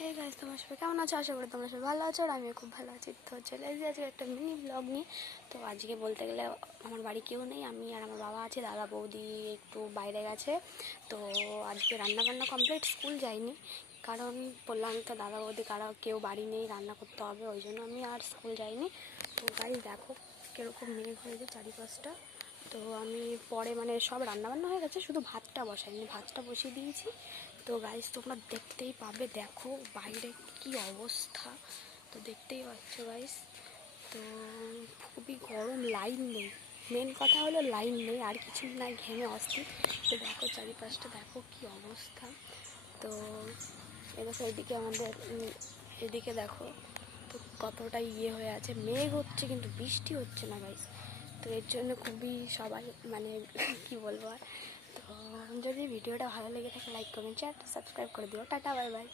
Hey guys, তোমার সবাই কেমন আছো? আশা করি তোমরা সবাই ভালো আছো আর আমিও খুব ভালো আছি। তো চলে এসেছি আজকে একটা মিনি ব্লগ নিয়ে। তো আজকে বলতে গেলে আমার বাড়ি কেউ নেই, আমি আর আমার বাবা আছে, দাদা বৌদি একটু বাইরে গেছে। তো আজকে রান্নাবান্না কমপ্লিট, স্কুল যাইনি কারণ বললাম তো দাদা বৌদি কারা কেউ বাড়ি নেই, রান্না করতে হবে, ওই জন্য আমি আর স্কুল যাইনি। তো গাইস দেখো কীরকম মেঘ হয়েছে চারিপাশটা। তো আমি পরে মানে সব রান্নাবান্না হয়ে গেছে, শুধু ভাতটা বসাইনি, ভাতটা বসিয়ে দিয়েছি। তো গাইস তোমরা দেখতেই পাবে, দেখো বাইরে কি অবস্থা, তো দেখতেই পাচ্ছ গাইস। তো খুবই গরম, লাইন নেই, মেন কথা হলো লাইন নেই, আর কিছু না, ঘেমে অস্থির। তো দেখো চারিপাশটা দেখো কি অবস্থা। তো এদিকে এদিকে আমাদের এদিকে দেখো তো কতটা হয়ে আছে, মেঘ হচ্ছে কিন্তু বৃষ্টি হচ্ছে না গাইস। তো এর জন্য খুবই সবাই মানে কি বলবো আর। তো যদি ভিডিওটা ভালো লেগে থাকে লাইক কমেন্ট শেয়ার সাবস্ক্রাইব করে দিও। Tata, bye bye.